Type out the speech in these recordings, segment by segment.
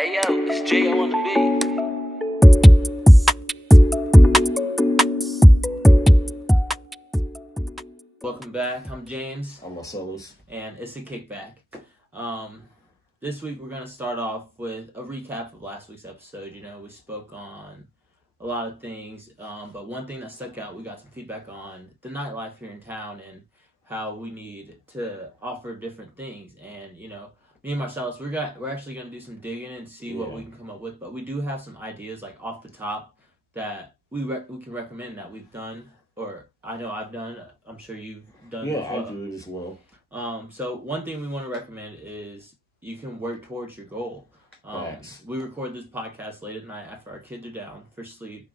Hey yo, it's J.O. on the beat. Welcome back. I'm James. I'm Marcellus. And Issa Kickback. This week we're going to start off with a recap of last week's episode. You know, we spoke on a lot of things, but one thing that stuck out, we got some feedback on the nightlife here in town and how we need to offer different things. And, you know, me and Marcellus, we're actually going to do some digging and see what we can come up with. But we do have some ideas, like, off the top that we can recommend that we've done, or I know I've done. I'm sure you've done as well. Yeah, I do it as well. So one thing we want to recommend is you can work towards your goal. We record this podcast late at night after our kids are down for sleep.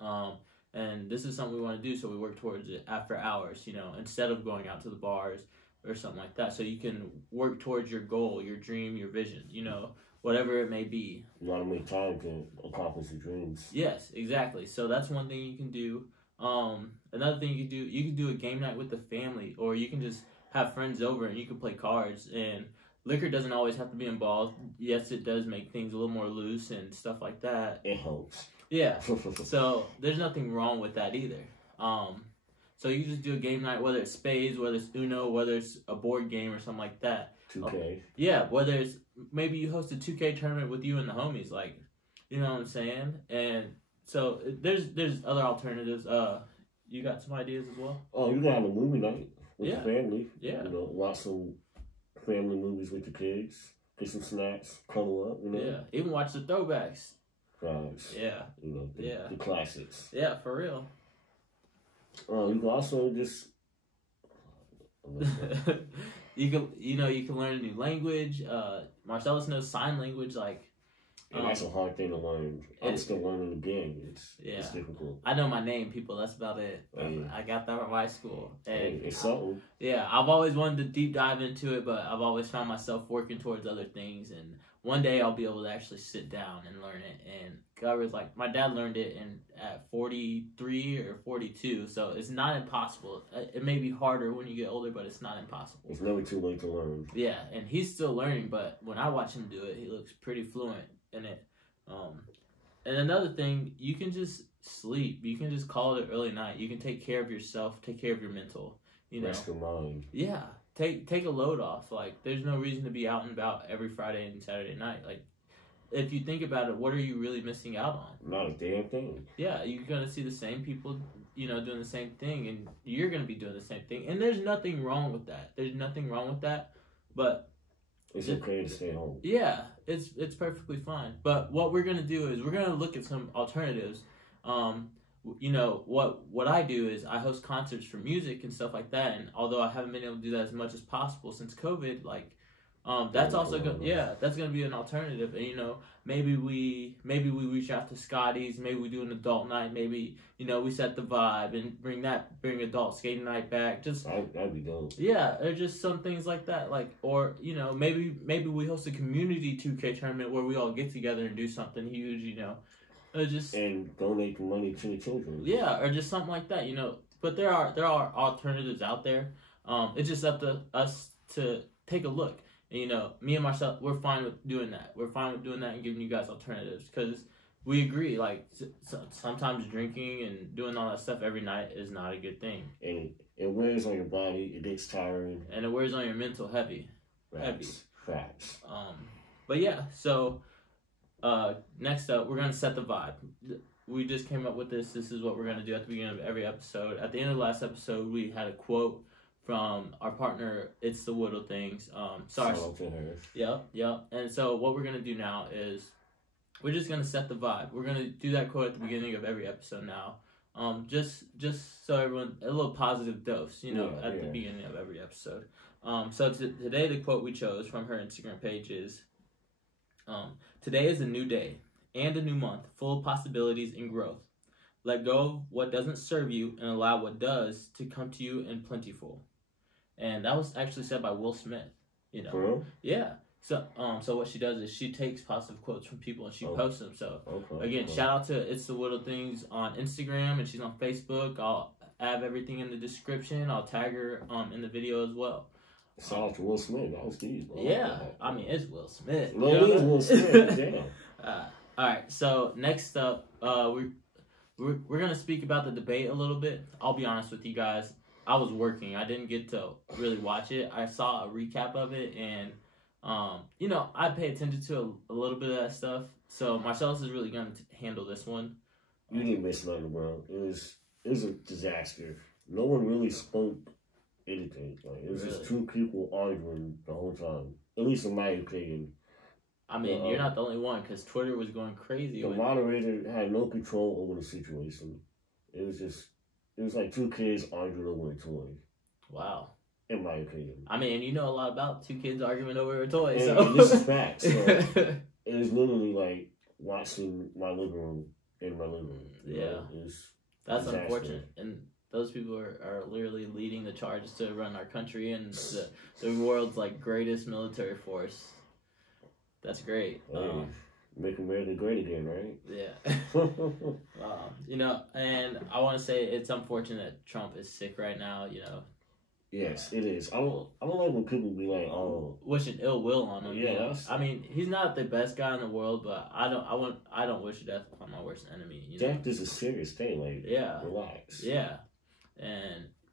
And this is something we want to do, so we work towards it after hours, you know, instead of going out to the bars or something like that. So you can work towards your goal, your dream, your vision, you know, whatever it may be. You gotta make time to accomplish your dreams. Yes, exactly. So that's one thing you can do. Another thing you can do a game night with the family, or you can just have friends over and you can play cards. And liquor doesn't always have to be involved. Yes, it does make things a little more loose and stuff like that. It helps. Yeah. So there's nothing wrong with that either. So you just do a game night, whether it's spades, whether it's Uno, whether it's a board game or something like that. 2K. Yeah, whether it's maybe you host a 2K tournament with you and the homies, like, you know what I'm saying? And so there's other alternatives. You got some ideas as well? Oh, you can have a movie night with the family. Yeah. You know, watch some family movies with the kids. Get some snacks. Cuddle up. You know. Yeah. Even watch the throwbacks. Guys. Yeah. You know, the classics. Yeah, for real. You can also just you can learn a new language. Marcellus knows sign language, like. And that's a hard thing to learn. I'm still learning again. It's difficult. I know my name, people. That's about it. I got that from high school. And it's something. Yeah, I've always wanted to deep dive into it, but I've always found myself working towards other things. And one day I'll be able to actually sit down and learn it. And covers, like, my dad learned it at 43 or 42, so it's not impossible. It may be harder when you get older, but it's not impossible. It's never too late to learn. Yeah, and he's still learning, but when I watch him do it, he looks pretty fluent in it. And another thing, you can just sleep. You can just call it an early night. You can take care of yourself, take care of your mental. You know, rest your mind. Yeah, take a load off. Like, there's no reason to be out and about every Friday and Saturday night. Like, if you think about it, what are you really missing out on? Not a damn thing. Yeah, you're gonna see the same people, you know, doing the same thing, and you're gonna be doing the same thing. And there's nothing wrong with that. There's nothing wrong with that, but it's okay to stay home. Yeah, it's perfectly fine. But what we're gonna do is we're gonna look at some alternatives. You know, what I do is I host concerts for music and stuff like that. And although I haven't been able to do that as much as possible since COVID, like, that's also that's gonna be an alternative. And, you know, maybe we reach out to Scotty's. Maybe we do an adult night. Maybe, you know, we set the vibe and bring adult skating night back. Just that'd be dope. Yeah, or just some things like that. Like, or, you know, maybe we host a community 2K tournament where we all get together and do something huge. You know, and donate the money to the children. Yeah, or just something like that. You know, but there are alternatives out there. It's just up to us to take a look. And, you know, me and Marcel, we're fine with doing that. We're fine with doing that and giving you guys alternatives, because we agree, like, sometimes drinking and doing all that stuff every night is not a good thing. And it wears on your body. It gets tiring. And it wears on your mental heavy. Facts. But yeah, so next up, we're going to set the vibe. We just came up with this. This is what we're going to do at the beginning of every episode. At the end of the last episode, we had a quote from our partner, It's the Little Things. Sorry. Yep. And so what we're going to do now is we're just going to set the vibe. We're going to do that quote at the beginning of every episode now. Just so everyone, a little positive dose, you know, at the beginning of every episode. So today the quote we chose from her Instagram page is, today is a new day and a new month full of possibilities and growth. Let go of what doesn't serve you and allow what does to come to you in plentiful. And that was actually said by Will Smith, you know. For real? Yeah. So what she does is she takes positive quotes from people and she posts them. So again, shout out to It's the Little Things on Instagram, and she's on Facebook. I'll add everything in the description. I'll tag her in the video as well. Shout out to Will Smith. That was deep, bro. Yeah, I mean, it's Will Smith. No, it is Will Smith. Damn. All right, so next up, we're gonna speak about the debate a little bit. I'll be honest with you guys. I was working. I didn't get to really watch it. I saw a recap of it, and you know, I pay attention to a little bit of that stuff. So Marcellus is really gonna handle this one. You didn't miss nothing, bro. It was a disaster. No one really spoke anything. Like, it was just two people arguing the whole time. At least in my opinion. I mean, you're not the only one, because Twitter was going crazy. The moderator had no control over the situation. It was like two kids arguing over a toy. Wow. In my opinion. I mean, you know a lot about two kids arguing over a toy. And, so and this is facts. So it was literally like watching my living room in my living room. Yeah. That's disaster. unfortunate. And those people are literally leading the charge to run our country and the world's like greatest military force. That's great. Hey, make America great again, right? Yeah. You know, and I want to say it's unfortunate that Trump is sick right now. You know. Yes, it is. I don't like when people be like, "Oh, wishing ill will on him." Yeah. You know? I mean, he's not the best guy in the world, but I don't wish death upon my worst enemy. You know? Death is a serious thing. Like, relax. Yeah,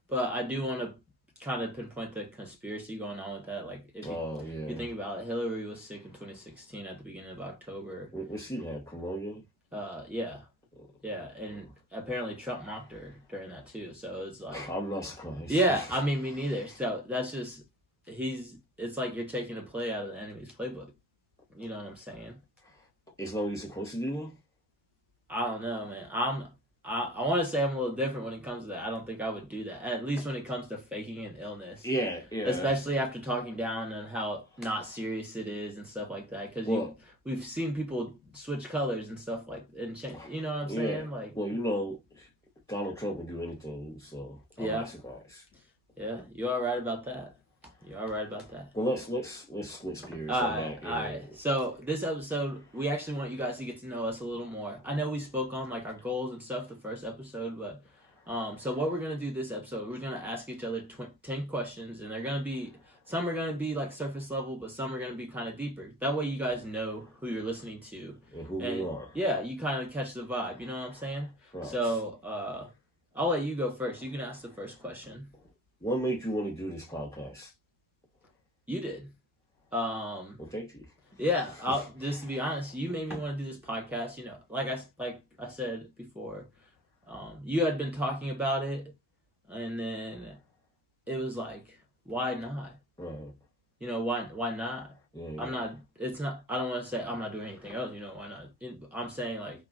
but I do want to kind of pinpoint the conspiracy going on with that. Like, if you think about it, Hillary was sick in 2016 at the beginning of October. What she had? Pneumonia? Yeah, and apparently Trump mocked her during that too. So it's like, I'm not surprised. Yeah, I mean, me neither. So that's just it's like you're taking a play out of the enemy's playbook. You know what I'm saying? Is that what you're supposed to do? I don't know, man. I want to say I'm a little different when it comes to that. I don't think I would do that. At least when it comes to faking an illness. Yeah. Especially after talking down on how not serious it is and stuff like that. Because we've seen people switch colors and stuff like and change. You know what I'm saying? Yeah. Like, well, you know, Donald Trump would do anything, so I'm not surprised. Yeah, you are right about that. Well, let's switch gears. All right. So this episode, we actually want you guys to get to know us a little more. I know we spoke on like our goals and stuff the first episode, but so what we're gonna do this episode, we're gonna ask each other 10 questions, and they're gonna be some are gonna be like surface level, but some are gonna be kind of deeper. That way, you guys know who you're listening to and who we are. Yeah, you kind of catch the vibe. You know what I'm saying? Right. So I'll let you go first. You can ask the first question. What made you want to do this podcast? You did. Well, thank you. Yeah, just to be honest, you made me want to do this podcast. You know, like I said before, you had been talking about it, and then it was like, why not? Right. You know, why not? Yeah. I'm not. It's not. I don't want to say I'm not doing anything else. You know, why not? I'm saying like,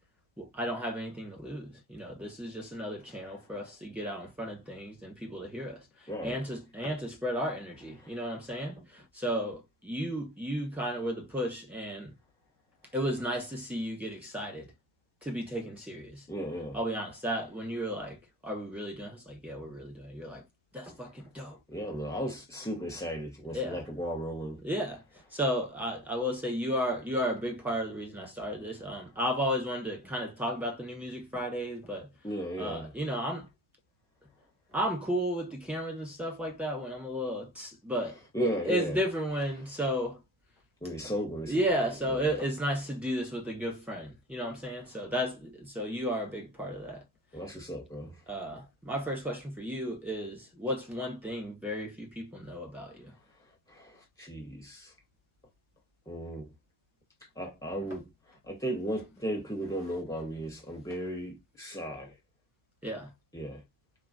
I don't have anything to lose. You know, this is just another channel for us to get out in front of things and people to hear us, and to spread our energy. You know what I'm saying? So you kind of were the push, and it was nice to see you get excited to be taken serious. Yeah. I'll be honest. That when you were like, "Are we really doing?" It's like, "Yeah, we're really doing it." You're like, "That's fucking dope." Yeah, no, I was super excited once we got the ball rolling. Yeah. So I will say you are a big part of the reason I started this. I've always wanted to kind of talk about the New Music Fridays, but you know, I'm cool with the cameras and stuff like that when I'm a little, but it's different when you're sober. Yeah, so it's nice to do this with a good friend. You know what I'm saying? So you are a big part of that. Well, that's what's up, bro. My first question for you is, what's one thing very few people know about you? Jeez. I think one thing people don't know about me is I'm very shy. Yeah. Yeah.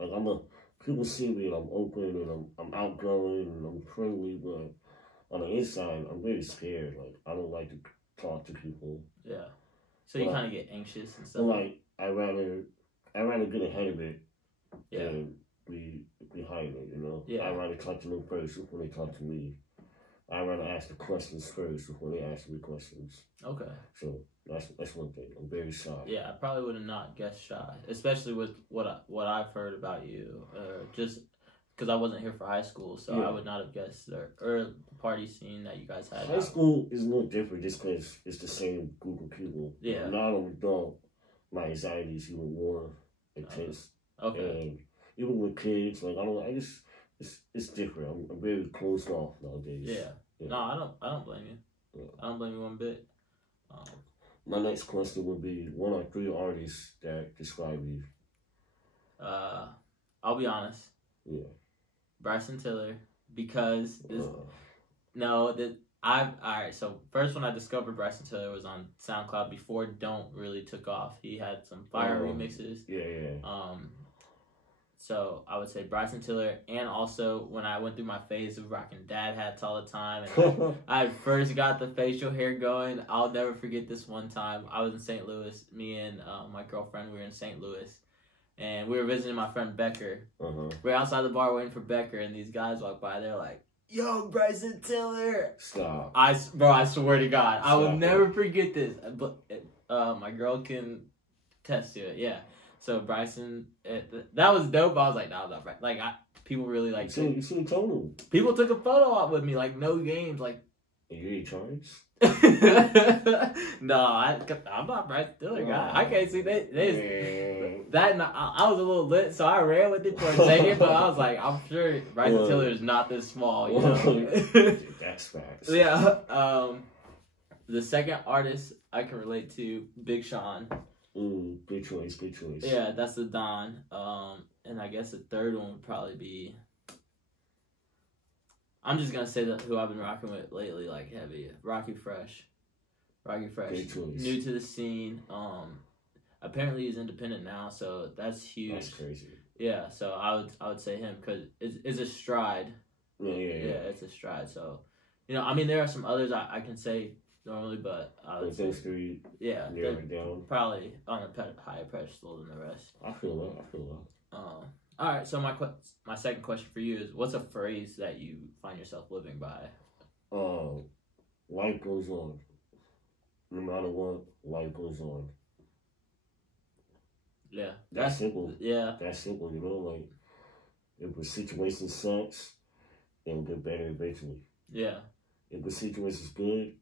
Like people see me and I'm open and I'm outgoing and I'm friendly, but on the inside I'm very scared. Like I don't like to talk to people. Yeah. So you kind of get anxious and stuff. Like I rather get ahead of it than be behind it. You know. Yeah. I rather talk to them first before they talk to me. I rather ask the questions first before they ask me questions. Okay. So that's one thing. I'm very shy. Yeah, I probably would have not guessed shy, especially with what I've heard about you. Just because I wasn't here for high school, so I would not have guessed the early party scene that you guys had. High school is a little different just because it's the same group of people. Yeah. Now I'm an adult, my anxiety is even more intense. Okay. And even with kids, like it's it's different. I'm very closed off nowadays. Yeah. No, I don't blame you. Yeah. I don't blame you one bit. My next question would be 1 or 3 artists that describe you. I'll be honest. Yeah. Bryson Tiller, because alright, so first when I discovered Bryson Tiller was on SoundCloud before Don't really took off. He had some fire remixes. Yeah. So I would say Bryson Tiller, and also when I went through my phase of rocking dad hats all the time, and I first got the facial hair going. I'll never forget this one time. I was in St. Louis. Me and my girlfriend, we were in St. Louis, and we were visiting my friend Becker. We're outside the bar waiting for Becker, and these guys walk by. They're like, "Yo, Bryson Tiller!" Stop. I swear to God, I will never forget this. But my girl can attest to it. Yeah. So Bryson, that was dope. I was like, nah, I'm not right. Like, people really like. You should have told them. People took a photo out with me, like no games, like. You ain't charged? No, I'm not Bryson Tiller guy. I can't see that. I was a little lit, so I ran with it for a second, but I was like, I'm sure Bryson Tiller is not this small, you know. That's facts. Yeah. The second artist I can relate to, Big Sean. Good choice. Yeah, that's the Don. And I guess the third one would probably be. I'm just gonna say that who I've been rocking with lately, like heavy. Rocky Fresh. Good choice. New to the scene. Apparently he's independent now, so that's huge. That's crazy. Yeah, so I would say him because it's a stride. Yeah, it's a stride. So, you know, I mean, there are some others I can say normally, but those three, narrow it down. Probably on a higher pedestal than the rest. I feel that. All right, so my second question for you is, what's a phrase that you find yourself living by? Life goes on. No matter what, life goes on. Yeah, that's simple. Yeah, that's simple. You know, like if the situation sucks, it'll get better eventually. Yeah. If the situation's good,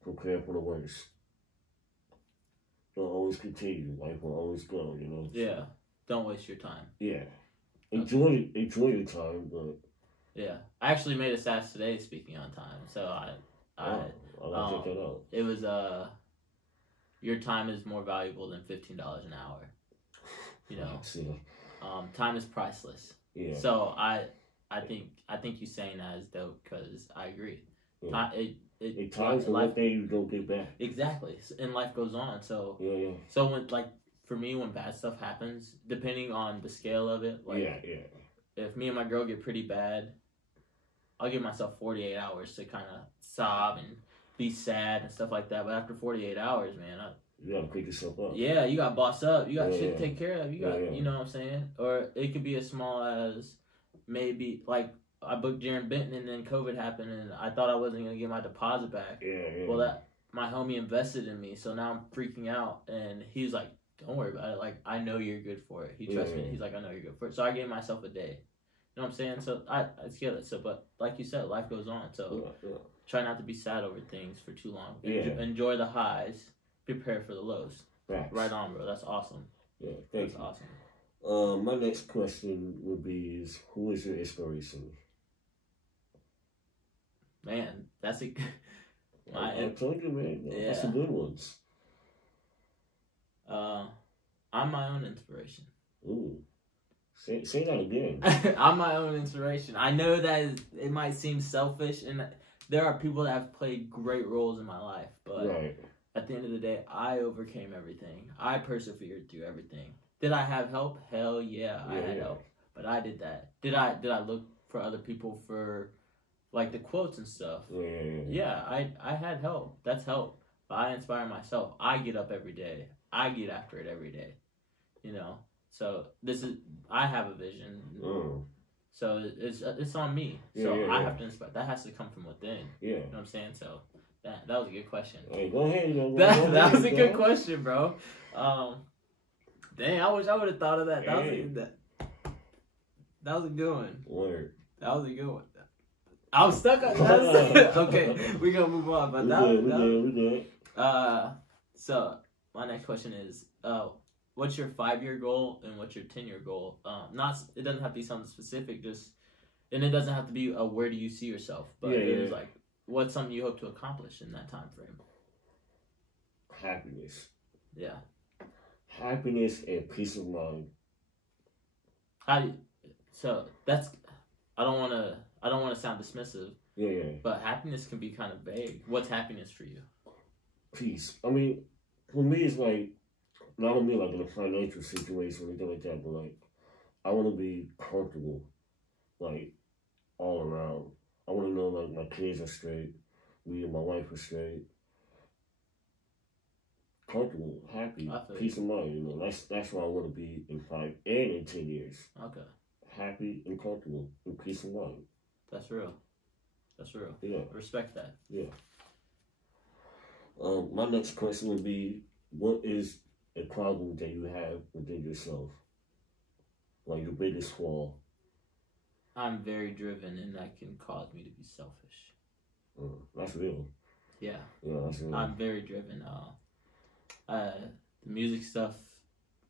prepare for the worst. Don't always continue. Life will always go, you know? Yeah. Don't waste your time. Yeah. Enjoy your time, but... Yeah. I actually made a SAS today speaking on time, so I'll check that out. It was, your time is more valuable than $15 an hour. You know? Time is priceless. Yeah. So I think you saying that is dope, because I agree. Yeah. Time's the one thing you don't get back. Exactly, and life goes on. So yeah. So when, like, for me, when bad stuff happens, depending on the scale of it, like if me and my girl get pretty bad, I'll give myself 48 hours to kind of sob and be sad and stuff like that. But after 48 hours, man, you gotta pick yourself up. Yeah, you got boss up. You got shit to take care of. You got, you know what I'm saying? Or it could be as small as maybe like. I booked Jaron Benton and then COVID happened and I thought I wasn't going to get my deposit back. Yeah. Well, my homie invested in me, so now I'm freaking out. And he's like, don't worry about it. Like, I know you're good for it. He trusts me. He's like, I know you're good for it. So I gave myself a day. You know what I'm saying? So I scale it. So, but like you said, life goes on. So try not to be sad over things for too long. Enjoy the highs. Prepare for the lows. Right on, bro. That's awesome. Yeah, thank you. Awesome. My next question would be who is your inspiration? Man, that's a... I told you, man. That's the good ones. I'm my own inspiration. Ooh. Say that again. I'm my own inspiration. I know that it might seem selfish, and there are people that have played great roles in my life, but at the end of the day, I overcame everything. I persevered through everything. Did I have help? Hell yeah, I had help. But I did that. Did I look for other people for... like the quotes and stuff. Yeah, I had help. That's help. But I inspire myself. I get up every day. I get after it every day. You know? So I have a vision. So it's on me. So I have to inspire. That has to come from within. Yeah. You know what I'm saying? So that was a good question. Hey, go ahead. That was a good question, bro. Dang, I wish I would have thought of that. That was a good one. Word. That was a good one. I was stuck on that. Okay, we're gonna move on. But we good. So my next question is, what's your 5-year goal and what's your 10-year goal? It doesn't have to be something specific. Just and it doesn't have to be a where do you see yourself, but it was like, what's something you hope to accomplish in that time frame? Happiness. Yeah. Happiness and peace of mind. So that's, I don't want to sound dismissive. Yeah. But happiness can be kind of vague. What's happiness for you? Peace. I mean, for me, it's like, not only like in a financial situation or anything like that, but like, I want to be comfortable, like, all around. I want to know, like, my kids are straight, me and my wife are straight. Comfortable, happy, peace of mind, you know. That's where I want to be in 5 and in 10 years. Okay. Happy and comfortable and peace of mind. That's real. That's real. Yeah. I respect that. Yeah. My next question would be, what is a problem that you have within yourself? Like your biggest flaw? I'm very driven, and that can cause me to be selfish. That's real. Yeah. Yeah, that's real. I'm very driven. The music stuff,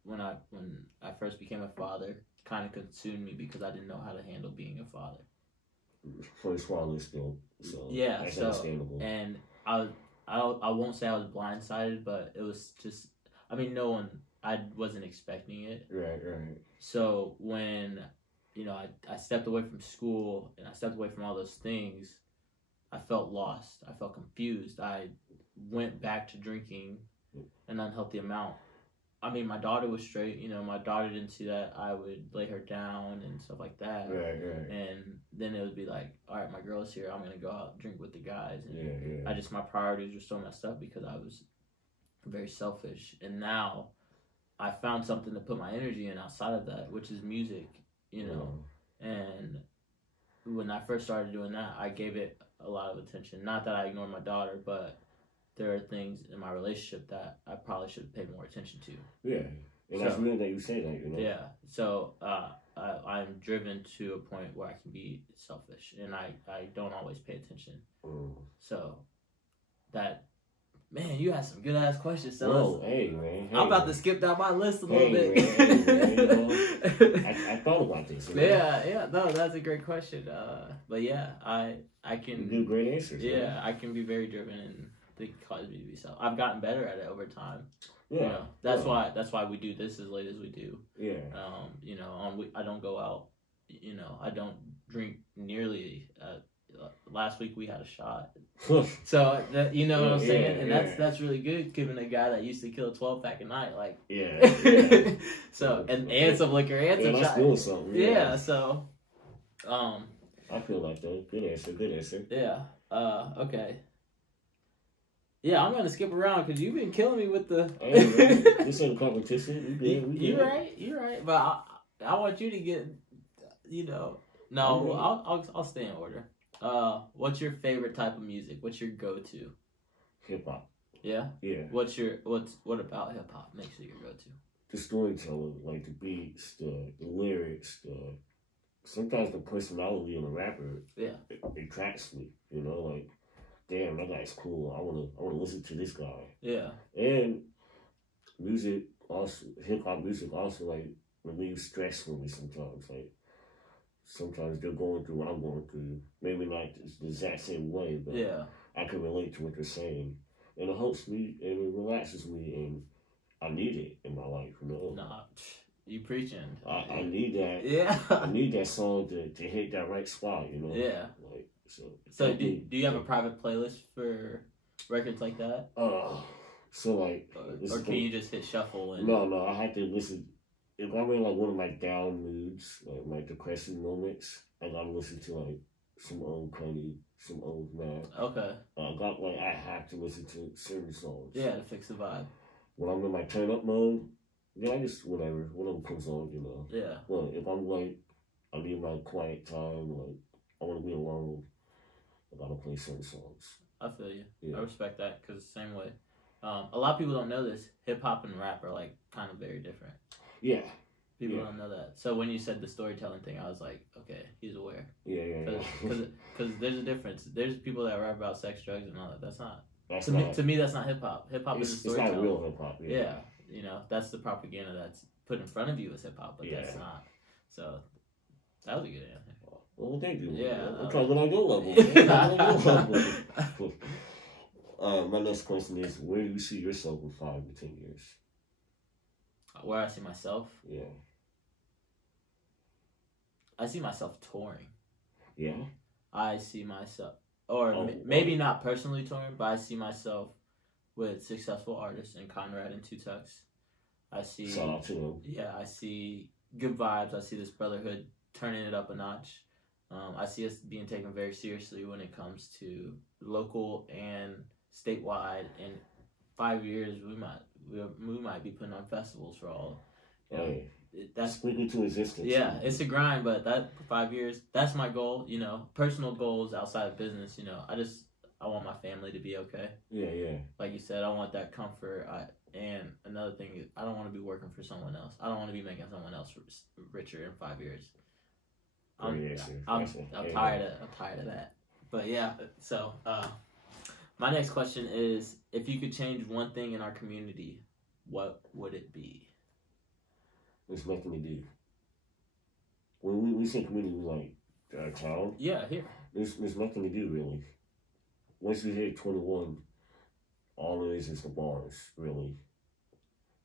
when I first became a father, kind of consumed me because I didn't know how to handle being a father. First father still, so yeah, that's understandable. And I won't say I was blindsided, but it was just, I mean, I wasn't expecting it. Right. So when, I stepped away from school and I stepped away from all those things, I felt lost. I felt confused. I went back to drinking an unhealthy amount. I mean, my daughter was straight. My daughter didn't see that I would lay her down and stuff like that. Right. And then it would be like, all right, my girl's here. I'm going to go out and drink with the guys. And Yeah. my priorities were so messed up because I was very selfish. And now I found something to put my energy in outside of that, which is music, And when I first started doing that, I gave it a lot of attention. Not that I ignored my daughter, but there are things in my relationship that I probably should pay more attention to. Yeah, and that's real that you say that, Yeah, so I'm driven to a point where I can be selfish, and I don't always pay attention. So that, man, you had some good ass questions. So hey man, I'm about to skip down my list a little bit. Man, I thought about this. Yeah, no, that's a great question. But yeah, I can. You do great answers. Yeah, man. I can be very driven and. It caused me to be self. I've gotten better at it over time. Yeah, that's why we do this as late as we do. Yeah. I don't go out. I don't drink nearly. Last week we had a shot. So you know what I'm saying, and that's really good, given a guy that used to kill a 12-pack a night. Like So and some liquor and some that's doing something. Yeah. So. I feel like that. Good answer. Yeah. Okay. Yeah, I'm gonna skip around because you've been killing me with the. Hey, this ain't a competition. You're right. But I want you to get, No, I'll stay in order. What's your favorite type of music? What's your go-to? Hip hop. Yeah. Yeah. What about hip hop makes it your go-to? The storytelling, like the beats, the lyrics, sometimes the personality of the rapper. Yeah. It attracts me. Like. Damn, that guy's cool. I wanna listen to this guy. Yeah. And music also, hip hop music also like relieves stress for me sometimes. Like sometimes they're going through what I'm going through. Maybe not the exact same way, but I can relate to what they're saying. And it helps me and it relaxes me, and I need it in my life, Nah, you preaching. I need that. Yeah. I need that song to hit that right spot, Yeah. Like So do you have a private playlist for records like that? So like, or can you just hit shuffle? And... No, I have to listen. If I'm in like one of my down moods, like my depressing moments, I gotta listen to like some old Quincy, some old Mac. Okay. I have to listen to certain songs. Yeah, to fix the vibe. When I'm in my turn up mode, I just whatever comes on, Yeah. Well, if I'm like, I need my quiet time, like I want to be alone, I gotta play certain songs. I feel you. Yeah. I respect that because the same way. A lot of people don't know this. Hip hop and rap are like kind of very different. Yeah. People don't know that. So when you said the storytelling thing, I was like, okay, he's aware. Yeah. Because there's a difference. There's people that rap about sex, drugs, and all that. That's not. To me, that's not hip hop. Hip hop is storytelling. It's not real hip hop. Yeah. That's the propaganda that's put in front of you as hip hop, but that's not. So That was a good answer. Well, thank you. Yeah. I'm trying to go on your level. My next question is, where do you see yourself in 5 to 10 years? Where I see myself? Yeah. I see myself touring. Yeah? I see myself, or maybe not personally touring, but I see myself with successful artists in Conrad and Two Tucks. I see. Shout out to them. Yeah, I see good vibes. I see this brotherhood turning it up a notch. I see us being taken very seriously when it comes to local and statewide. In 5 years, we might be putting on festivals for all. Hey, that's speaking to existence. Yeah, it's a grind, but that 5 years, that's my goal. You know, personal goals outside of business. You know, I want my family to be okay. Yeah. Like you said, I want that comfort. And another thing is, I don't want to be working for someone else. I don't want to be making someone else richer in 5 years. I'm tired of that. But yeah, so my next question is, if you could change one thing in our community, what would it be? There's nothing to do. When we say community, like our town. Yeah, here. There's nothing to do really. Once you hit 21, all it is the bars, really,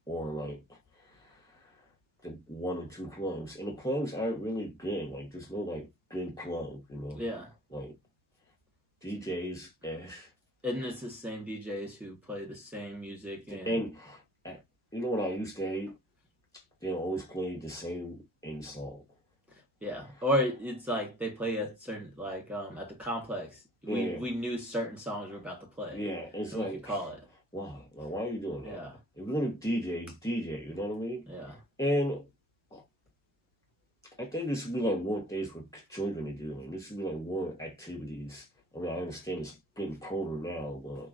or like the 1 or 2 clubs, and the clubs aren't really good. Like there's no like good club, you know. Yeah. Like DJs, and it's the same DJs who play the same music, and you know what I used to hate? They always play the same end song. Yeah, or it's like they play a certain at the complex. We knew certain songs were about to play. Yeah, it's like you call it. Wow, like, why are you doing that? Yeah, if we're gonna DJ, you know what I mean? Yeah, and I think this should be like more things for children to do. Like, this should be like more activities. I mean, I understand it's getting colder now, but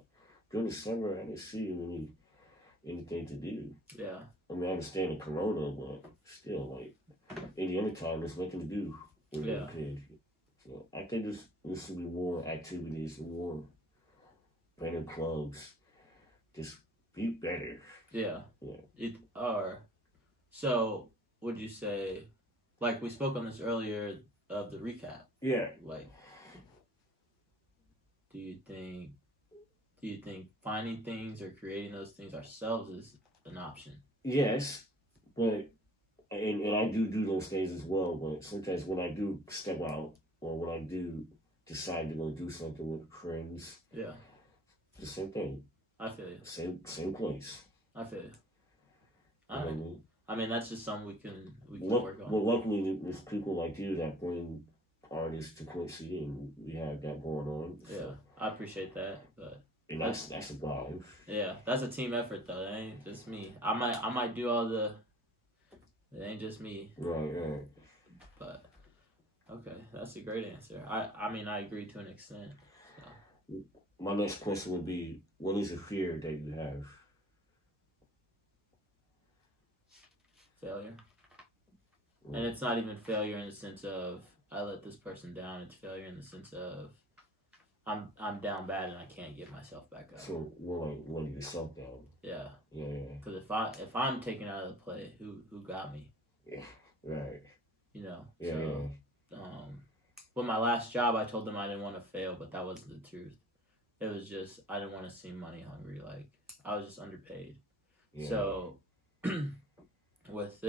during the summer, I didn't see anything to do. Yeah. I mean, I understand the corona, but still, like, any other time, there's nothing to do when you're a kid. So I think this should be more activities and more better clubs. Just be better. Yeah. So, would you say, like we spoke on this earlier of the recap? Yeah. Like, do you think finding things or creating those things ourselves is an option? Yes, but and I do those things as well. But sometimes when I do step out or when I do decide to go do something with friends, the same thing. I feel you. Same place. I feel you. I mean, that's just something we can work on. Well, luckily there's people like you that bring artists to Quincy, and we have that going on. So. Yeah, I appreciate that, but. And that's a vibe. Yeah, that's a team effort though. It ain't just me. I might do all the. It ain't just me. Right. But okay, that's a great answer. I mean, I agree to an extent. So. My next question would be, what is a fear that you have? Failure. And it's not even failure in the sense of I let this person down. It's failure in the sense of I'm down bad and I can't get myself back up. So more like letting yourself down. Yeah. Yeah. Because if I'm taken out of the play, who got me? Yeah. Right. You know. Yeah. So, with my last job, I told them I didn't want to fail, but that wasn't the truth. It was just I didn't want to seem money hungry. Like I was just underpaid. Yeah. So with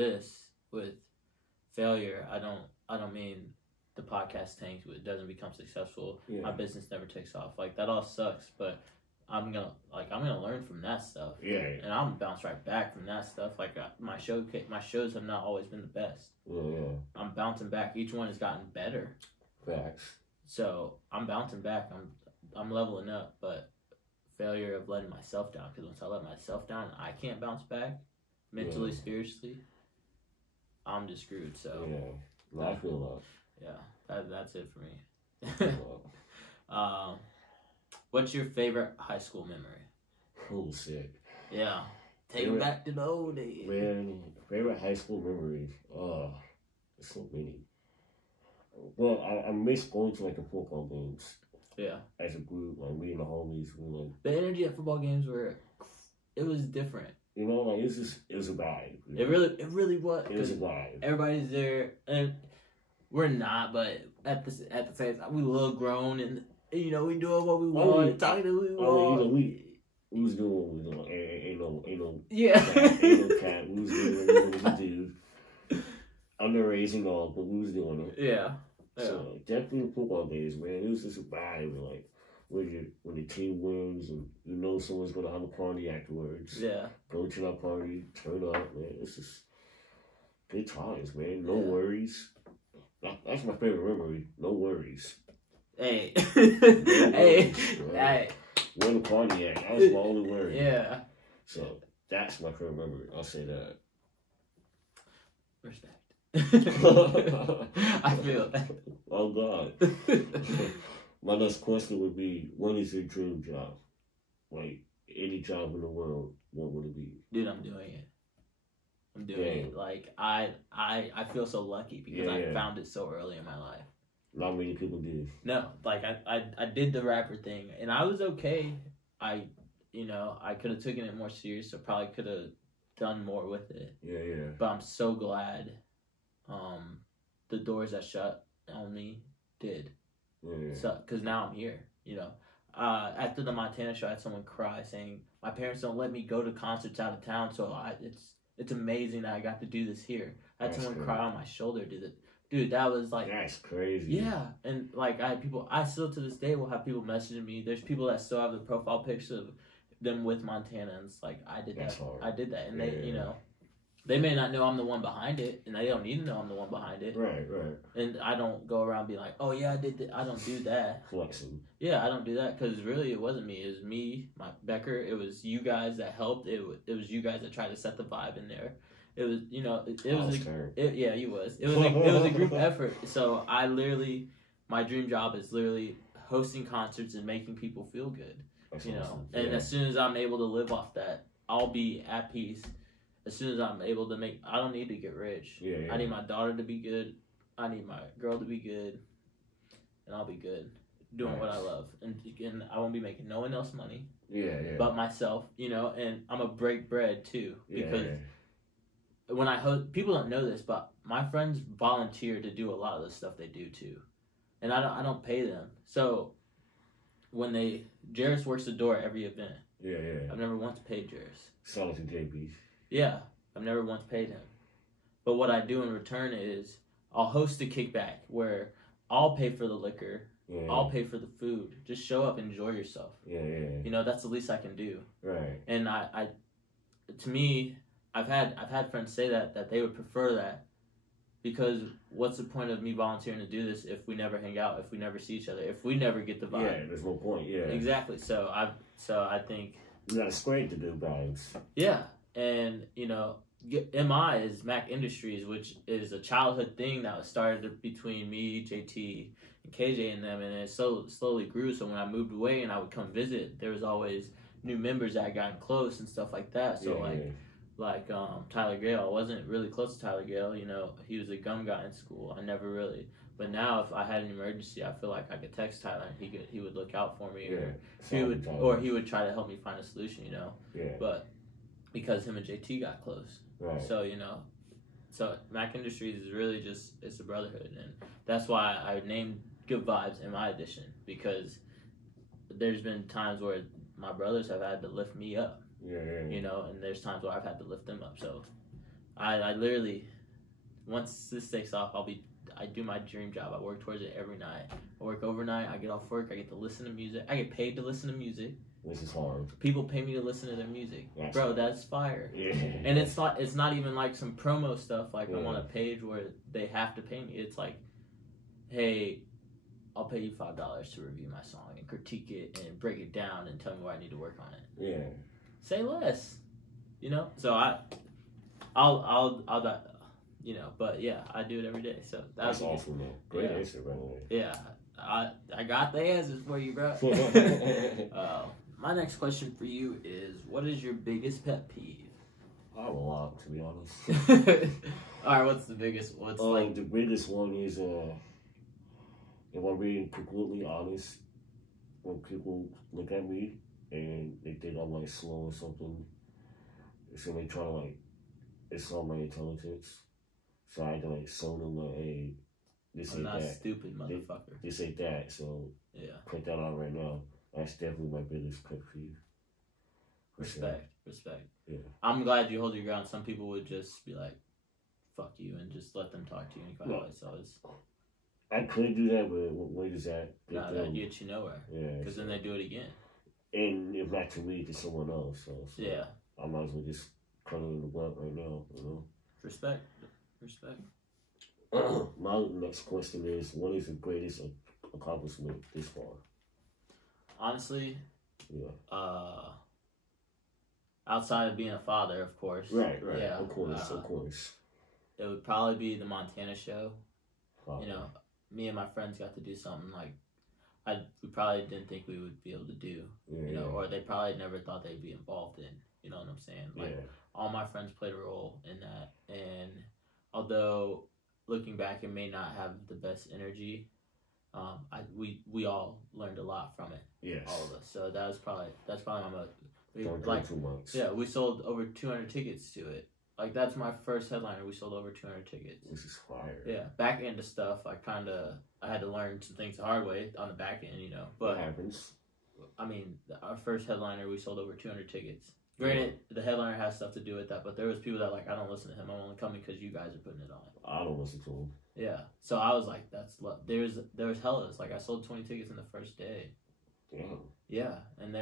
failure, I don't mean the podcast tanks, it doesn't become successful. Yeah. My business never takes off. Like that all sucks, but I'm gonna learn from that stuff. Yeah. And I'm gonna bounce right back from that stuff. Like my shows have not always been the best. Yeah. I'm bouncing back. Each one has gotten better. Facts. So I'm bouncing back. I'm leveling up, but failure of letting myself down. Because once I let myself down, I can't bounce back mentally, spiritually. I'm just screwed. So yeah, I feel that. Yeah, that's it for me. What's your favorite high school memory? Oh, shit. Yeah. Take it back to the old days. Man, favorite high school memories? There's so many. Well, I miss going to like the football games. Yeah. As a group, like me and the homies, we like. The energy at football games it was different. You know, like it was a vibe. It really was. It was a vibe. Everybody's there, and We're not, but at the same time, we look grown, and you know, we doing what we want, talking to who we want. You know, we was doing what we doing. Ain't no yeah. Ain't no cat. We was doing what we wanted to do. Underage and all, but we was doing it. Yeah. So definitely the football days, man. It was just a vibe, like when the team wins and you know someone's gonna have a party afterwards. Yeah. Go to that party, turn up, man. It's just good times, man. No worries. That's my favorite memory. No worries. Hey. Hey. Hey. Where the party at? That was my only worry. Yeah. So that's my favorite memory. I'll say that. Respect. I feel that. Oh God. My next question would be, what is your dream job? Like any job in the world, what would it be? Dude, I'm doing it. I'm doing it. Like I feel so lucky because I found it so early in my life. Not many people do. No, like I did the rapper thing and I was okay. I could have taken it more serious, so probably could have done more with it. Yeah. But I'm so glad the doors that shut on me did. Yeah. So, because now I'm here, you know. After the Montana show, I had someone cry saying, my parents don't let me go to concerts out of town, so it's amazing that I got to do this here. I had someone cry on my shoulder, dude, that was like... That's crazy. Yeah, and like I still to this day will have people messaging me. There's people that still have the profile pictures of them with Montana, and it's like, I did that. I did that, and they, you know... They may not know I'm the one behind it, and they don't need to know I'm the one behind it. Right. And I don't go around being like, oh, yeah, I did that. I don't do that. Flexing. Yeah, I don't do that, because really it wasn't me. It was me, my Becker. It was you guys that helped. It was you guys that tried to set the vibe in there. It was, you know, it was you was. It was a group effort. So my dream job is literally hosting concerts and making people feel good. That's awesome. And as soon as I'm able to live off that, I'll be at peace. As soon as I'm able to I don't need to get rich. Yeah. I need my daughter to be good. I need my girl to be good. And I'll be good doing what I love. And I won't be making no one else money. Yeah. But myself, you know, and I'm a break bread too. Because when I host, people don't know this, but my friends volunteer to do a lot of the stuff they do too. And I don't pay them. So when Jairus works the door at every event. Yeah. I've never once paid Jairus. Solid to JB. Yeah, I've never once paid him. But what I do in return is I'll host a kickback where I'll pay for the liquor, I'll pay for the food. Just show up, enjoy yourself. Yeah. You know, that's the least I can do. Right. And to me, I've had friends say that they would prefer that, because what's the point of me volunteering to do this if we never hang out, if we never see each other, if we never get the vibe? Yeah, there's no point. Yeah. Exactly. So I think that's great to do vibes. Yeah. And, you know, MI is Mac Industries, which is a childhood thing that was started between me, JT, and KJ and them, and it slowly grew. So when I moved away and I would come visit, there was always new members that had gotten close and stuff like that. So like Tyler Gale, I wasn't really close to Tyler Gale. You know, he was a gum guy in school. I never really. But now, if I had an emergency, I feel like I could text Tyler and he would look out for me, or he would try to help me find a solution. You know. Yeah. But because him and JT got close. Right. So, you know, Mac Industries is really it's a brotherhood. And that's why I named Good Vibes in my edition, because there's been times where my brothers have had to lift me up. Yeah. You know, and there's times where I've had to lift them up. So I literally, once this takes off, I do my dream job. I work towards it every night. I work overnight. I get off work. I get to listen to music. I get paid to listen to music. Which is hard. People pay me to listen to their music. That's fire. Yeah. And it's not even like some promo stuff like I'm on a page where they have to pay me. It's like, hey, I'll pay you $5 to review my song and critique it and break it down and tell me where I need to work on it. Yeah. Say less. You know? So I'll you know, but yeah, I do it every day. So that's awesome, man. Great answer, by the way. Yeah. I got the answers for you, bro. My next question for you is, what is your biggest pet peeve? I have a lot, to be honest. All right, what's the biggest? The biggest one is, if I'm being completely honest, when people look at me and they think I'm like slow or something, so they try to insult my intelligence. So I had to show them that, hey, this I'm ain't not that. stupid, motherfucker. This ain't that. So Yeah. cut that out right now. That's definitely my biggest pet peeve. Respect. Yeah. I'm glad you hold your ground. Some people would just be like, fuck you, and just let them talk to you. And No. so it's... I could do that, but what is that? Nah, that gets you nowhere. Yeah. Because then they do it again. And if not to me, to someone else. So yeah. I might as well just cut it in the butt right now, you know? Respect. My next question is, what is the greatest accomplishment this far? Honestly, yeah. Outside of being a father, of course. Right. Yeah. Of course. It would probably be the Montana show. Father. You know, me and my friends got to do something like we probably didn't think we would be able to do. You know, or they probably never thought they'd be involved in. You know what I'm saying? Like all my friends played a role in that, and although looking back, it may not have the best energy. We all learned a lot from it. Yes. All of us. So that's probably my most. Don't drink too much. Yeah, we sold over 200 tickets to it. Like that's my first headliner. We sold over 200 tickets. This is fire. Yeah, back end stuff. I had to learn some things the hard way on the back end, you know. But what happens? I mean, our first headliner, we sold over 200 tickets. Granted, the headliner has stuff to do with that, but there was people that like, I don't listen to him. I'm only coming because you guys are putting it on. I don't listen to him. Yeah, so I was like, there's hellas. Like I sold 20 tickets in the first day. Damn. Yeah, and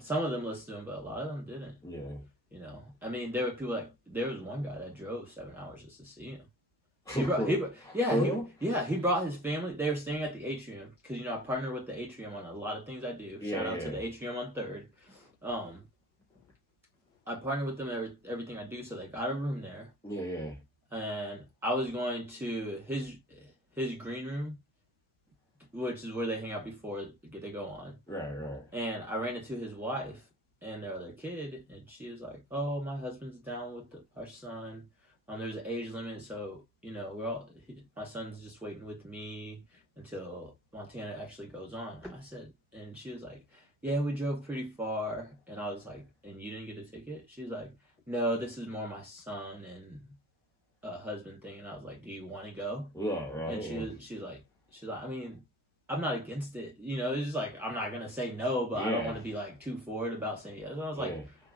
some of them listened to him, but a lot of them didn't. Yeah. You know, I mean, there were people like there was one guy that drove 7 hours just to see him. He brought his family. They were staying at the Atrium because you know I partner with the Atrium on a lot of things I do. Shout out to the Atrium on 3rd. I partner with them everything I do, so they got a room there. Yeah. And I was going to his green room, which is where they hang out before they go on. Right. And I ran into his wife and their other kid, and she was like, "Oh, my husband's down with our son. There's an age limit, so you know my son's just waiting with me until Montana actually goes on." And I said, and she was like, "Yeah, we drove pretty far." And I was like, "And you didn't get a ticket?" She was like, "No, this is more my son and husband thing." And I was like, "Do you want to go?" Yeah, right. And she's like, I mean, I'm not against it. You know, it's just like I'm not gonna say no, but I don't want to be like too forward about saying yes. And I was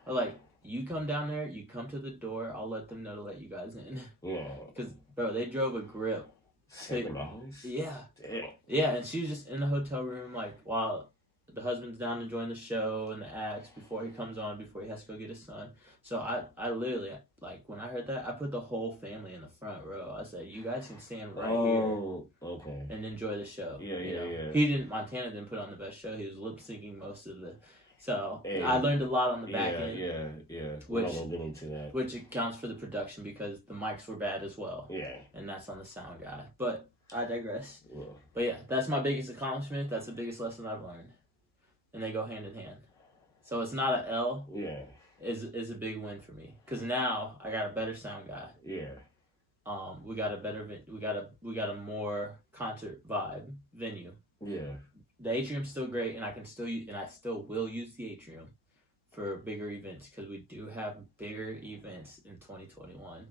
like, you come down there, you come to the door, I'll let them know to let you guys in. Yeah. Because bro, they drove a grip. $7? Yeah. Damn. Yeah, and she was just in the hotel room like while the husband's down enjoying the show and the acts before he comes on, before he has to go get his son. So I literally, like, when I heard that, I put the whole family in the front row. I said, you guys can stand right here. Okay. And enjoy the show. Yeah. Montana didn't put on the best show. He was lip syncing most of the. So I learned a lot on the back end. Yeah. Which we'll get into that. Which accounts for the production because the mics were bad as well. Yeah. And that's on the sound guy. But I digress. Yeah. But yeah, that's my biggest accomplishment. That's the biggest lesson I've learned. And they go hand in hand. So it's not an L. Yeah. Is a big win for me because now I got a better sound guy. Yeah. We got a better we got a more concert vibe venue. Yeah. The Atrium's still great, and I still will use the Atrium for bigger events because we do have bigger events in 2021.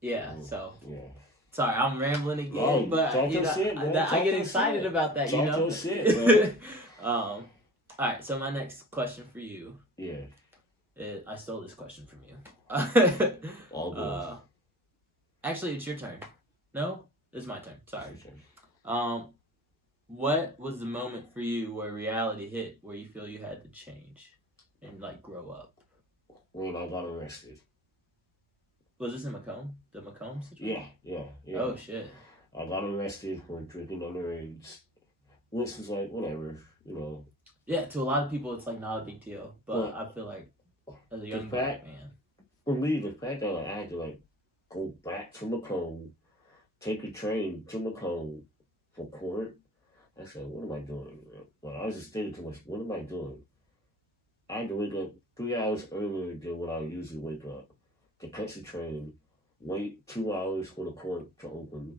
Yeah. So. Yeah. Sorry, I'm rambling again, but you know, I get excited about that. You know. Shit, all right. So my next question for you. Yeah. I stole this question from you. All good. Actually, it's your turn. No, it's my turn. Sorry. What was the moment for you where reality hit, where you feel you had to change and like grow up? When I got arrested. Was this in Macomb? The Macomb situation? Yeah. Oh shit. I got arrested for drinking underage, which was like whatever, you know. Yeah, to a lot of people, it's like not a big deal, but I feel like. As a young black man. For me, the fact that I had to like go back to Macomb, take a train to Macomb for court, I said, what am I doing? Well, I was just thinking to myself, what am I doing? I had to wake up 3 hours earlier than what I usually wake up to catch the train, wait 2 hours for the court to open.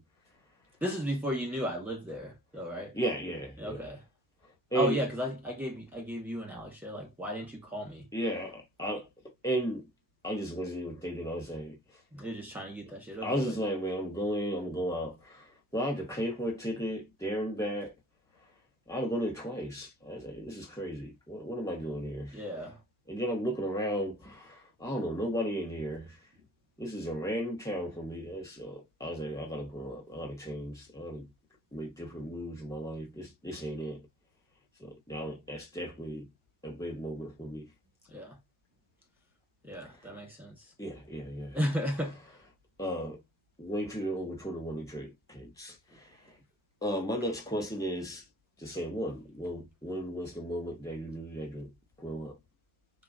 This is before you knew I lived there, though, right? Yeah. Okay. And, because I gave you an Alex share. Like, why didn't you call me? Yeah, I just wasn't even thinking. I was like, you're just trying to get that shit over. I was just like, man, I'm going out. Well, I had to pay for a ticket there and back. I was going there twice. I was like, this is crazy. What am I doing here? Yeah. And then I'm looking around. I don't know nobody in here. This is a random town for me. So I was like, I gotta grow up. I gotta change. I gotta make different moves in my life. This ain't it. So now that's definitely a big moment for me. Yeah. Yeah, that makes sense. Yeah. Wait till you're over 21 to drink, kids. My next question is the same one. When was the moment that you knew you had to grow up?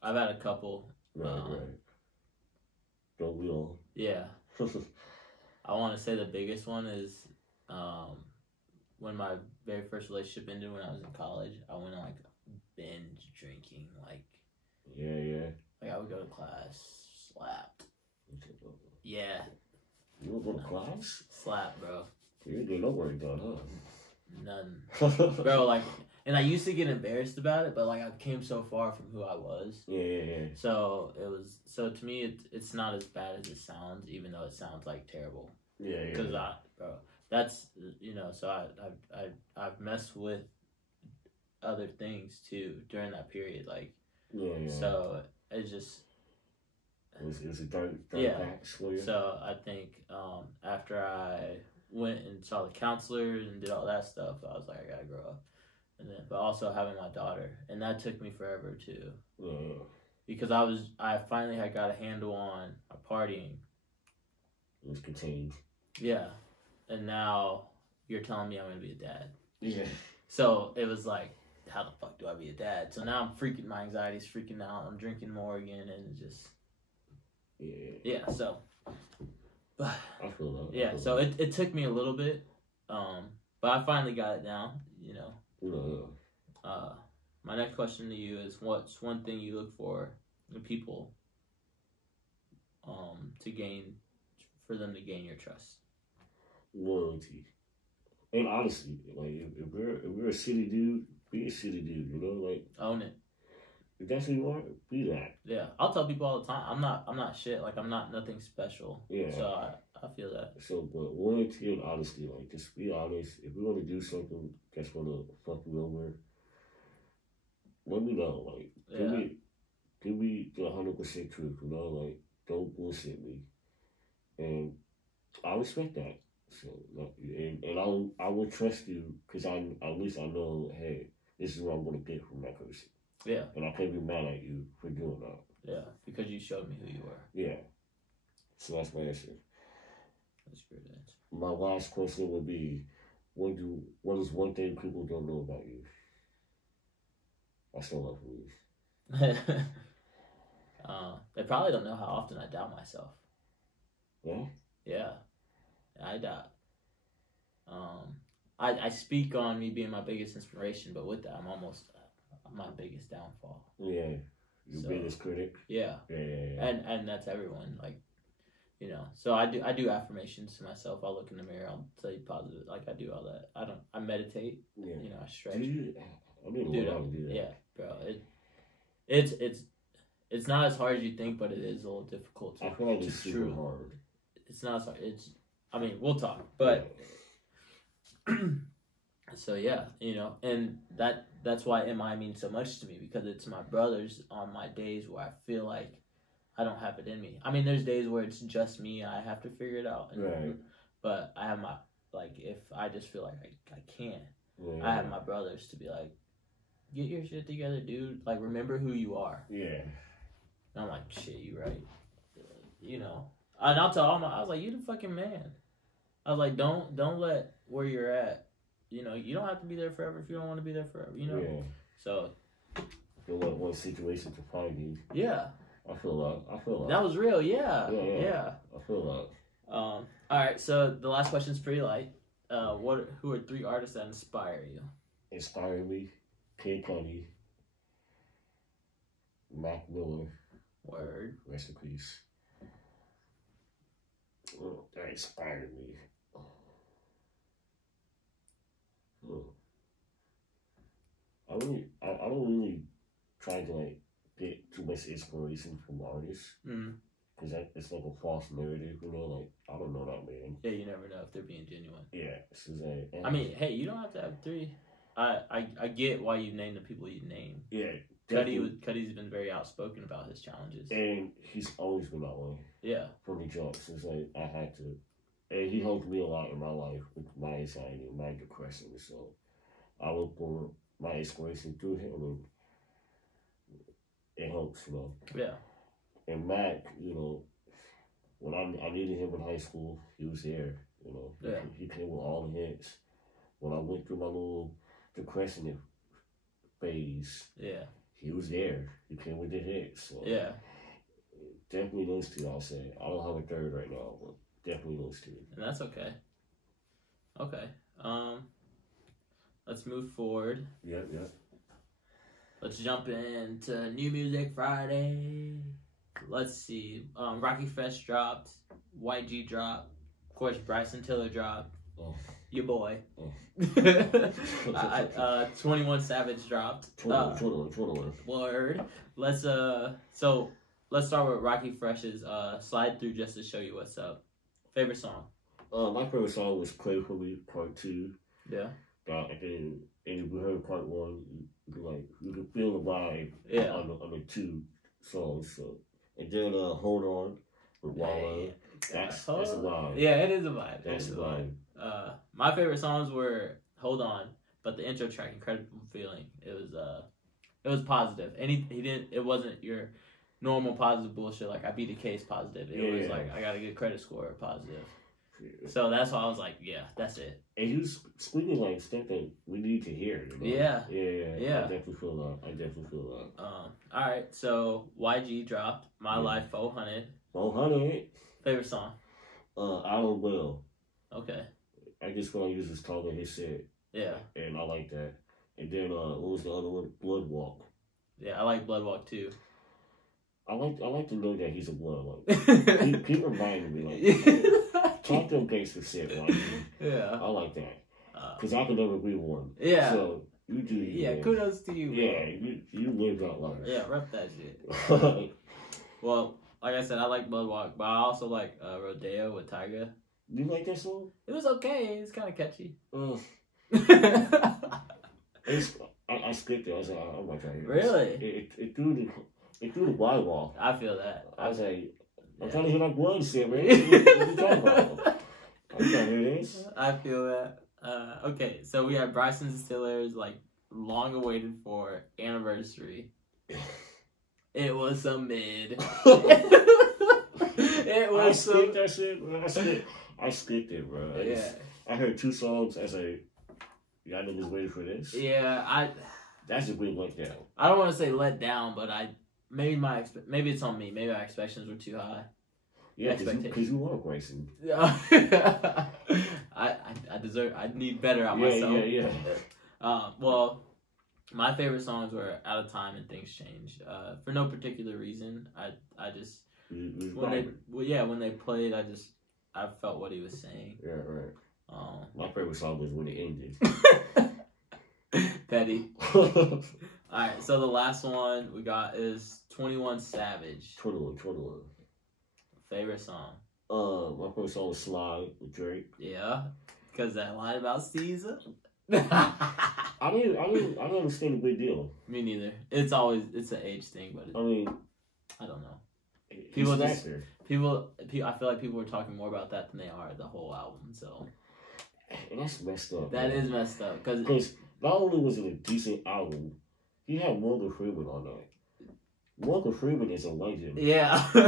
I've had a couple. Right. Don't we all? Yeah. I want to say the biggest one is when my very first relationship ended when I was in college. I went on like binge drinking, like yeah. Like I would go to class, slapped. Yeah. You would go to class? Slap, bro. You didn't get no work done, huh? None. Bro, like, and I used to get embarrassed about it, but like I came so far from who I was. Yeah. So so to me, it's not as bad as it sounds, even though it sounds like terrible. Yeah. Because that's, so I've messed with other things too during that period, like. Yeah. So it's just. It was a dark patch for you. So I think after I went and saw the counselors and did all that stuff, I was like, I gotta grow up. And then, but also having my daughter, and that took me forever too. Yeah. Because I finally had got a handle on my partying. It was contained. Yeah, and now you're telling me I'm gonna be a dad. Yeah. So it was like, how the fuck do I be a dad? So now I'm freaking. My anxiety's freaking out. I'm drinking more again, and it's just. Yeah. So. But, I feel that. Yeah. So it took me a little bit, but I finally got it down. My next question to you is, what's one thing you look for in people, for them to gain your trust? Loyalty and honesty. Like if we're a shitty dude, be a shitty dude. Like own it. If that's who you are, be that. Yeah, I'll tell people all the time. I'm not shit. Like I'm not nothing special. Yeah. So I feel that. So, but loyalty and honesty, like just be honest. If we're gonna do something that's gonna fuck you over, let me know. Like give me the 100% truth. Like don't bullshit me, and I respect that. So, and I will trust you because at least I know, hey, this is what I'm gonna get from that person. Yeah. And I can't be mad at you for doing that. Yeah, because you showed me who you were. Yeah. So that's my answer. That's a great answer. My last question would be, what is one thing people don't know about you? I still love you. They probably don't know how often I doubt myself. Yeah? Yeah. I doubt. I speak on me being my biggest inspiration, but with that, I'm my biggest downfall. Yeah. Your biggest critic. Yeah. And that's everyone. Like, so I do affirmations to myself. I'll look in the mirror. I'll say positive. Like I do all that. I meditate. Yeah. I stretch. I didn't know how to do that. Yeah, bro. It's not as hard as you think, but it is a little difficult. I feel like it's super hard. It's not as hard. We'll talk, but. So yeah, and that's why MI means so much to me, because it's my brothers on my days where I feel like I don't have it in me. There's days where it's just me and I have to figure it out. Right. But I have if I just feel like I can't, I have my brothers to be like, get your shit together, dude. Like, remember who you are. Yeah. And I'm like, shit, you right. And I'll tell I was like, you the fucking man. I was like, don't let where you're at. You don't have to be there forever if you don't want to be there forever. Yeah. So. Feel like one situation to find you. Yeah. I feel that. That was real. Yeah. Yeah. I feel that. All right. So the last question is pretty light. Who are 3 artists that inspire you? Inspire me. Kid Cudi. Mac Miller. Word. Rest in peace. Oh, that inspired me. I don't really try to get too much inspiration from artists. Because it's like a false narrative, you know. Like, I don't know that man. Yeah, you never know if they're being genuine. Yeah, so like, I mean, hey, you don't have to have 3. I get why you named the people you named. Yeah, Cuddy's been very outspoken about his challenges, and he's always been that way. Yeah, from the jump. So it's like I had to, and he helped me a lot in my life with my anxiety and my depression. So I look for my inspiration through him, and it helps, you know. Yeah. And Mac, you know, when I needed him in high school, he was there. You know, yeah. He came with all the hits. When I went through my little depression phase, yeah, he was there. He came with the hits. So yeah, definitely those 2. I'll say. I don't have a third right now, but definitely those 2. And that's okay. Okay. Let's move forward. Yeah. Let's jump into New Music Friday. Let's see. Rocky Fresh dropped. YG dropped. Of course, Bryson Tiller dropped. Oh. Your boy. Oh. 21 Savage dropped. 21. Word. Let's start with Rocky Fresh's Slide Through Just to Show You What's Up. Favorite song? My favorite song was Play For Me Part 2. Yeah. And if you heard Part 1, you could feel the vibe on the 2 songs. So, and then Hold On with Walla. That's a vibe. Yeah, it is a vibe. That's a vibe. My favorite songs were Hold On, but the intro track, Incredible Feeling. It was positive. And he didn't. It wasn't your normal positive bullshit like I beat a case positive. It was like I got a good credit score positive. Yeah. So that's why I was like, yeah, that's it. And he was speaking like stuff that we need to hear. You know? Yeah. I definitely feel that. All right, so YG dropped My Life 400. 400. Favorite song? I Don't Will. Okay. I just want to use his tongue and his shit. Yeah. And I like that. And then what was the other one? Blood Walk. Yeah, I like Blood Walk too. I like to know that he's a blood. Like he reminded me like talk them gangster shit. Like, yeah. I like that because I could never be one. Yeah. So you do. Yeah. Man. Kudos to you. Yeah. You lived that life. Yeah. Rep that shit. Well, like I said, I like Blood Walk, but I also like Rodeo with Tyga. You like that song? It was okay. It's kind of catchy. I skipped it. I was like, oh my god. Really? It threw the wide wall. I feel that. I was like, I'm trying to hear that blood shit, man. What you talking about? I'm trying to hear this. I feel that. Okay, so we have Bryson Stiller's long awaited for anniversary. It was a mid. It was. I skipped that shit, bro. I skipped it, bro. I heard 2 songs. I say, y'all niggas waiting for this. Yeah, that's a weird let down. I don't want to say let down, but maybe it's on me. Maybe my expectations were too high. Yeah, because you are Grayson. I need better out myself. Yeah. Well, my favorite songs were Out of Time and Things Change. For no particular reason. I just when they played, I felt what he was saying. Yeah, right. My favorite song was when it ended. Petty. Alright, so the last one we got is 21 Savage. 21. Favorite song? My favorite song was Slide with Drake. Yeah, because that line about Caesar. I didn't understand the big deal. Me neither. It's an age thing, but I don't know. I feel like people were talking more about that than they are the whole album. So, and that's messed up. That is messed up because not only was it a decent album, he had Morgan Freeman on that. Morgan Freeman is a legend. Yeah. You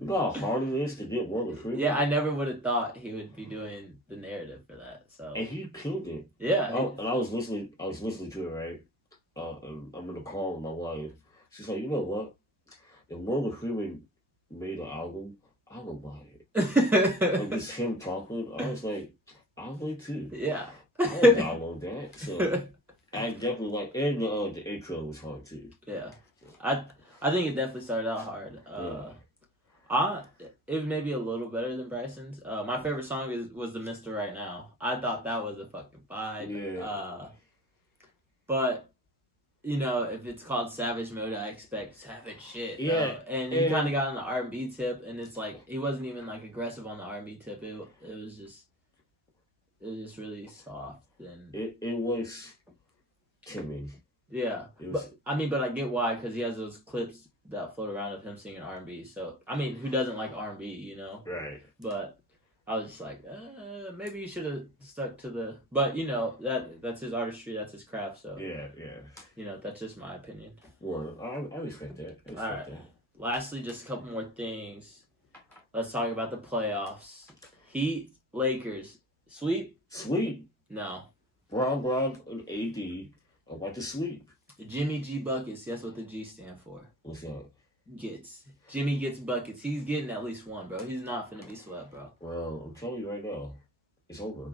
know how hard it is to get Morgan Freeman? Yeah, I never would have thought he would be doing the narrative for that. So. And he killed it. Yeah. And I was listening to it, right? And I'm in the car with my wife. She's like, you know what? If Morgan Freeman made an album, I would buy it. Like just him talking, I was like, I would too. Yeah. I would download that. So I definitely like, and the intro was hard too. Yeah. I think it definitely started out hard. It was maybe a little better than Bryson's. My favorite song was the Mister Right Now. I thought that was a fucking vibe. Yeah. But you know, if it's called Savage Mode, I expect savage shit. Yeah. Bro. And he kind of got on the R&B tip, and it's like he wasn't even like aggressive on the R&B tip. It was just really soft and it was timid. yeah. But I get why, because he has those clips that float around of him singing R&B. So I mean, who doesn't like R&B, you know? Right. But I was just like, maybe you should have stuck to the. But you know that's his artistry, that's his craft. So yeah. You know, that's just my opinion. Well, I respect that. All right. Lastly, just a couple more things. Let's talk about the playoffs. Heat, Lakers, sweep? No. Brown, and AD. I want to sweep. Jimmy G buckets. That's what the G stand for. What's that? Jimmy gets buckets. He's getting at least one, bro. He's not finna be swept, bro. Well, I'm telling you right now, it's over.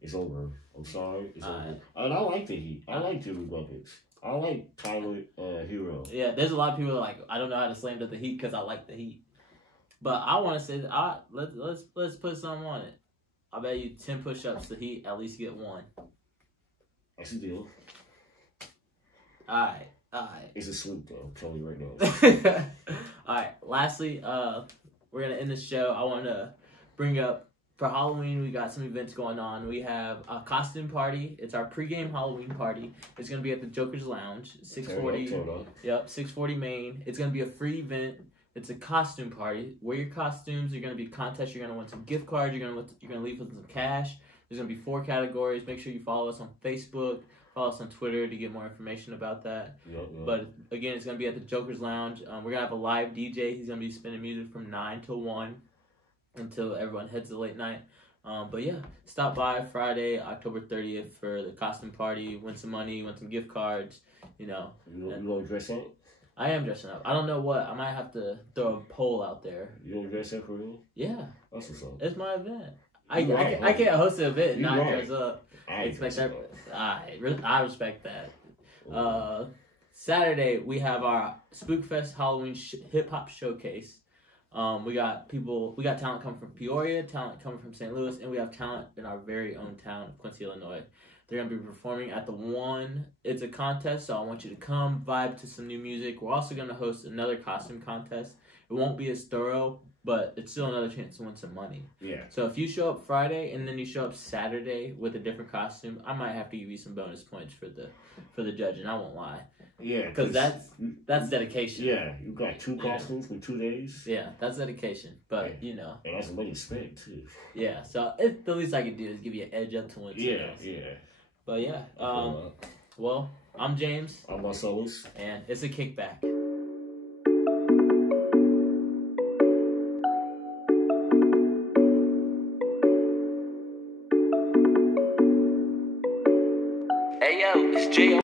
It's over. I'm sorry. It's over. Right. And I like the Heat. I like Jimmy buckets. I like Tyler Hero. Yeah, there's a lot of people like, I don't know how to slam to the Heat because I like the Heat. But I want to say that let's put something on it. I bet you 10 push-ups, the Heat at least get one. That's a deal. All right. It's a sweep, though. I'm telling you right now. All right. Lastly, we're gonna end the show. I want to bring up, for Halloween, we got some events going on. We have a costume party. It's our pregame Halloween party. It's gonna be at the Joker's Lounge, 640. Yep, 640 Main. It's gonna be a free event. It's a costume party. Wear your costumes. You're gonna be contests. You're gonna win some gift cards. You're gonna leave with some cash. There's gonna be 4 categories. Make sure you follow us on Facebook. Follow us on Twitter to get more information about that. Yep. But again, it's going to be at the Joker's Lounge. We're going to have a live DJ. He's going to be spinning music from 9 to 1 until everyone heads to late night. But yeah, stop by Friday, October 30th for the costume party. Win some money, win some gift cards, you know. You going to dress up? I am dressing up. I don't know what. I might have to throw a poll out there. You going to dress up for real? Yeah. That's what's up. It's my event. I can't host an event and not dress up. I expect that. I respect that. Saturday we have our Spookfest Halloween hip hop showcase. We got talent coming from Peoria, talent coming from St. Louis, and we have talent in our very own town, Quincy, Illinois. They're gonna be performing at the One. It's a contest, so I want you to come vibe to some new music. We're also gonna host another costume contest. It won't be as thorough, but it's still another chance to win some money. Yeah. So if you show up Friday and then you show up Saturday with a different costume, I might have to give you some bonus points for the judging. I won't lie. Yeah, because that's dedication. Yeah, you got 2 costumes for 2 days. Yeah, that's dedication. But you know, and that's money spent too. Yeah, so the least I can do is give you an edge up to win. Yeah. But yeah, well, I'm James. I'm Marcellus, and it's a kickback. Hey yo, it's J.